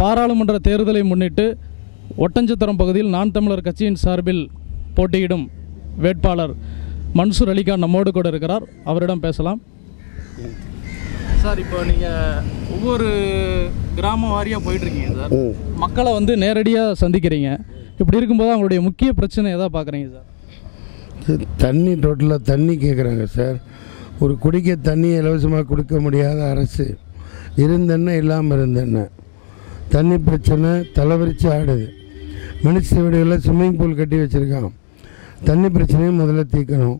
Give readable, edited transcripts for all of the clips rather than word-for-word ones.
பாராளுமன்ற தேர்தலை முன்னிட்டு ஒட்டஞ்சத்திரம் பகுதியில் நான் தமிழர் கட்சியின் சார்பில் போட்டியிடும் வேட்பாளர் மன்சூர் அலிகான் நம்மோடு கூட இருக்கிறார். அவரிடம் பேசலாம். சார், இப்போ நீங்கள் ஒவ்வொரு கிராமம் வாரியாக போயிட்டுருக்கீங்க சார். மக்களை வந்து நேரடியாக சந்திக்கிறீங்க. இப்படி இருக்கும்போது அவங்களுடைய முக்கிய பிரச்சனை எதாவது பார்க்குறீங்க சார்? தண்ணி, டோட்டலாக தண்ணி கேட்குறாங்க சார். ஒரு குடிக்க தண்ணி இலவசமாக கொடுக்க முடியாத அரசு. இருந்தென்ன இல்லாமல் இருந்தென்ன. தண்ணி பிரச்சனை தலைவிரிச்சு ஆடுது. மினிஸ்டர் வீடுகளில் ஸ்விம்மிங் பூல் கட்டி வச்சுருக்கான். தண்ணி பிரச்சனையும் முதல்ல தீர்க்கணும்.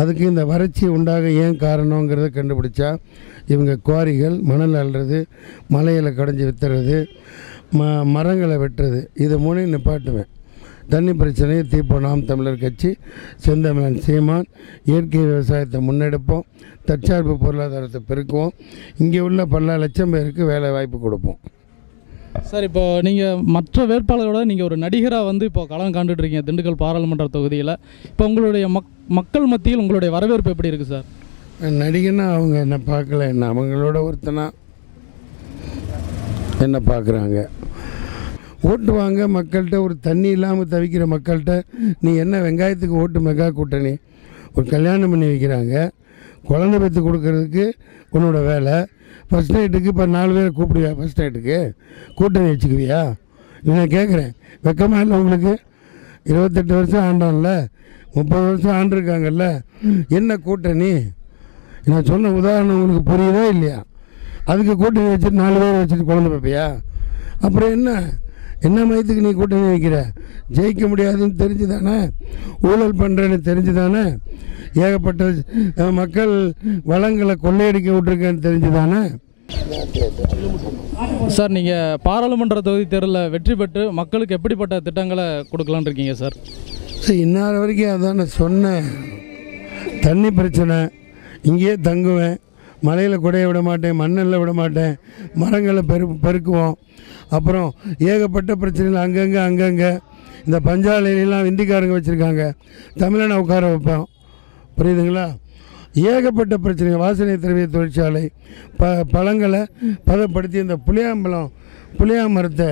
அதுக்கு இந்த வறட்சி உண்டாக ஏன் காரணங்கிறத கண்டுபிடிச்சா இவங்க குவாரிகள், மணல் அள்ளுறது, மலையில் கடைஞ்சி விற்றுறது, மரங்களை வெட்டுறது, இதை மூணையும் நிப்பாட்டுவேன். தண்ணி பிரச்சனையை தீர்ப்போம். நாம் தமிழர் கட்சி, செந்தமிழன் சீமான். இயற்கை விவசாயத்தை முன்னெடுப்போம். தற்சார்பு பொருளாதாரத்தை பெருக்குவோம். இங்கே உள்ள பல லட்சம் பேருக்கு வேலை வாய்ப்பு கொடுப்போம். சார், இப்போ நீங்கள் மற்ற வேட்பாளரோட நீங்கள் ஒரு நடிகராக வந்து இப்போ களம் காண்டுட்ருக்கீங்க திண்டுக்கல் பாராளுமன்ற தொகுதியில். இப்போ உங்களுடைய மக்கள் மத்தியில் உங்களுடைய வரவேற்பு எப்படி இருக்குது சார்? நடிகன்னா அவங்க என்ன பார்க்கல, என்ன அவங்களோட ஒருத்தனா என்ன பார்க்குறாங்க. ஓட்டு வாங்க மக்கள்கிட்ட. ஒரு தண்ணி இல்லாமல் தவிக்கிற மக்கள்கிட்ட நீ என்ன வெங்காயத்துக்கு ஓட்டு மெகா கூட்டணி. ஒரு கல்யாணம் பண்ணி வைக்கிறாங்க, குழந்தை பெற்று கொடுக்கறதுக்கு உன்னோட வேலை. ஃபஸ்ட் நைட்டுக்கு இப்போ 4 பேரை கூப்பிடுவியா? ஃபஸ்ட் நைட்டுக்கு கூட்டணி வச்சுக்குவியா? நான் கேட்குறேன், வெக்கமாக இல்லை உங்களுக்கு? 28 வருஷம் ஆண்டான்ல, 30 வருஷம் ஆண்டிருக்காங்கல்ல, என்ன கூட்டணி? நான் சொன்ன உதாரணம் உங்களுக்கு புரியுதா இல்லையா? அதுக்கு கூட்டணி வச்சுட்டு 4 பேரை வச்சுட்டு குழந்தை பார்ப்பியா? அப்புறம் என்ன மயத்துக்கு நீ கூட்டணி வைக்கிற? ஜெயிக்க முடியாதுன்னு தெரிஞ்சு தானே, ஊழல் பண்ணுறேன்னு தெரிஞ்சு தானே, ஏகப்பட்ட மக்கள் வளங்களை கொள்ளையடிக்க விட்டுருக்கேன்னு தெரிஞ்சு தானே. சார், நீங்கள் பாராளுமன்ற தொகுதி தேர்தலில் வெற்றி பெற்று மக்களுக்கு எப்படிப்பட்ட திட்டங்களை கொடுக்கலான்னு இருக்கீங்க சார்? இந்நாள் வரைக்கும் அதான் நான் சொன்னேன். தண்ணி பிரச்சனை, இங்கேயே தங்குவேன், மலையில் குடைய விட மாட்டேன், மண்ணெல்லாம் விட மாட்டேன், மரங்களை பெருக்குவோம். அப்புறம் ஏகப்பட்ட பிரச்சனைகள் அங்கங்கே இந்த பஞ்சாலையிலாம் இந்திக்காரங்க வச்சுருக்காங்க, தமிழனை உட்கார வைப்போம். புரியுதுங்களா? ஏகப்பட்ட பிரச்சனை. வாசனை திரவிய தொழிற்சாலை, பழங்களை பதப்படுத்தி இந்த புளியா மரத்தை,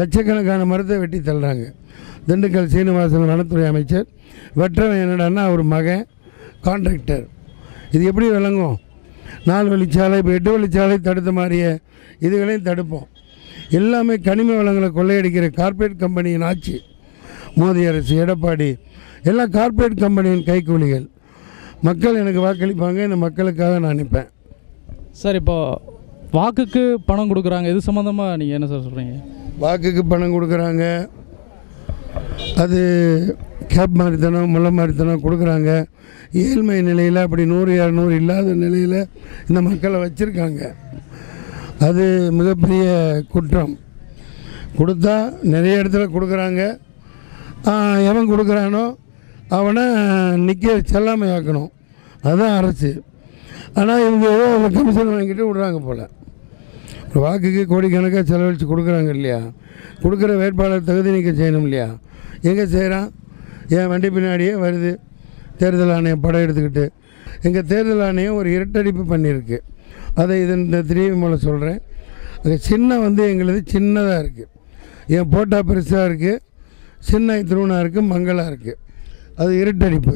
லட்சக்கணக்கான மரத்தை வெட்டி தள்ளுறாங்க. திண்டுக்கல் சீனிவாசன் வனத்துறை அமைச்சர். வெற்றவன் என்னடான்னா அவர் மகன் கான்ட்ராக்டர். இது எப்படி விளங்கும்? 4 வழிச்சாலை, இப்போ 8 வழிச்சாலை தடுத்த மாதிரியே இதுகளையும் தடுப்போம். எல்லாமே கனிம வளங்களை கொள்ளையடிக்கிற கார்ப்பரேட் கம்பெனியின் ஆட்சி. மோடி அரசு, எடப்பாடி, எல்லாம் கார்ப்பரேட் கம்பெனியின் கைக்கூலிகள். மக்கள் எனக்கு வாக்களிப்பாங்க, இந்த மக்களுக்காக நான் நிற்பேன். சார், இப்போ வாக்குக்கு பணம் கொடுக்குறாங்க, இது சம்மந்தமாக நீங்கள் என்ன சார் சொல்கிறீங்க? வாக்குக்கு பணம் கொடுக்குறாங்க, அது கேப் மாதிரித்தனம், முல்லை மாதிரித்தனம் கொடுக்குறாங்க. ஏழ்மை நிலையில் அப்படி 100, 200 இல்லாத நிலையில் இந்த மக்களை வச்சுருக்காங்க. அது மிகப்பெரிய குற்றம். கொடுத்தா நிறைய இடத்துல கொடுக்குறாங்க. எவன் கொடுக்குறானோ அவனை செல்லாமை ஆக்கணும். அதுதான் அரசு. ஆனால் இவங்க ஏதோ கமிஷன் வாங்கிட்டு விடுறாங்க போல். ஒரு வாக்குக்கு கோடிக்கணக்காக செலவழித்து கொடுக்குறாங்க இல்லையா? கொடுக்குற வேட்பாளர் தகுதி நீக்கம் செய்யணும் இல்லையா? எங்கே செய்கிறான்? என் வண்டி பின்னாடியே வருது தேர்தல் ஆணையம் படம் எடுத்துக்கிட்டு. எங்கள் தேர்தல் ஆணையம் ஒரு இரட்டடிப்பு பண்ணியிருக்கு. அதை இந்த திரிவு மூலம் சொல்கிறேன். அது சின்னம் எங்களுது சின்னதாக இருக்குது, என் போட்டா பெருசாக இருக்குது, சின்ன திருவண்ணா இருக்குது, மங்களாக இருக்குது. அது இரட்டடிப்பு.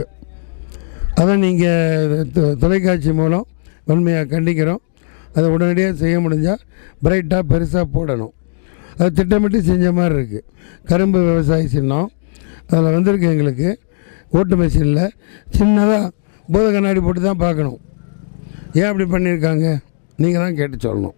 அதை நீங்கள் தொலைக்காட்சி மூலம் வன்மையாக கண்டிக்கிறோம். அதை உடனடியாக செய்ய முடிஞ்சால் பிரைட்டாக பெருசாக போடணும். அது திட்டமிட்டு செஞ்ச மாதிரி இருக்குது. கரும்பு விவசாய சின்னம் அதில் வந்திருக்கு. எங்களுக்கு ஓட்டு மிஷினில் சின்னதாக போத கண்ணாடி போட்டு தான் பார்க்கணும். ஏன் அப்படி பண்ணியிருக்காங்க? நீங்கள் தான் கேட்டு சொல்லணும்.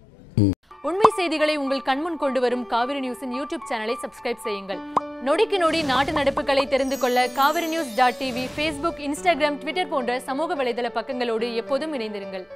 உண்மை செய்திகளை உங்கள் கண்முன் கொண்டு வரும் காவிரி நியூஸின் யூடியூப் சேனலை சப்ஸ்கிரைப் செய்யுங்கள். நொடிக்கு நொடி நாட்டு நடப்புகளை தெரிந்து கொள்ள kavirnews.tv, Facebook, Instagram, Twitter போன்ற சமூக வலைதள பக்கங்களோடு எப்போதும் இணைந்திருங்கள்.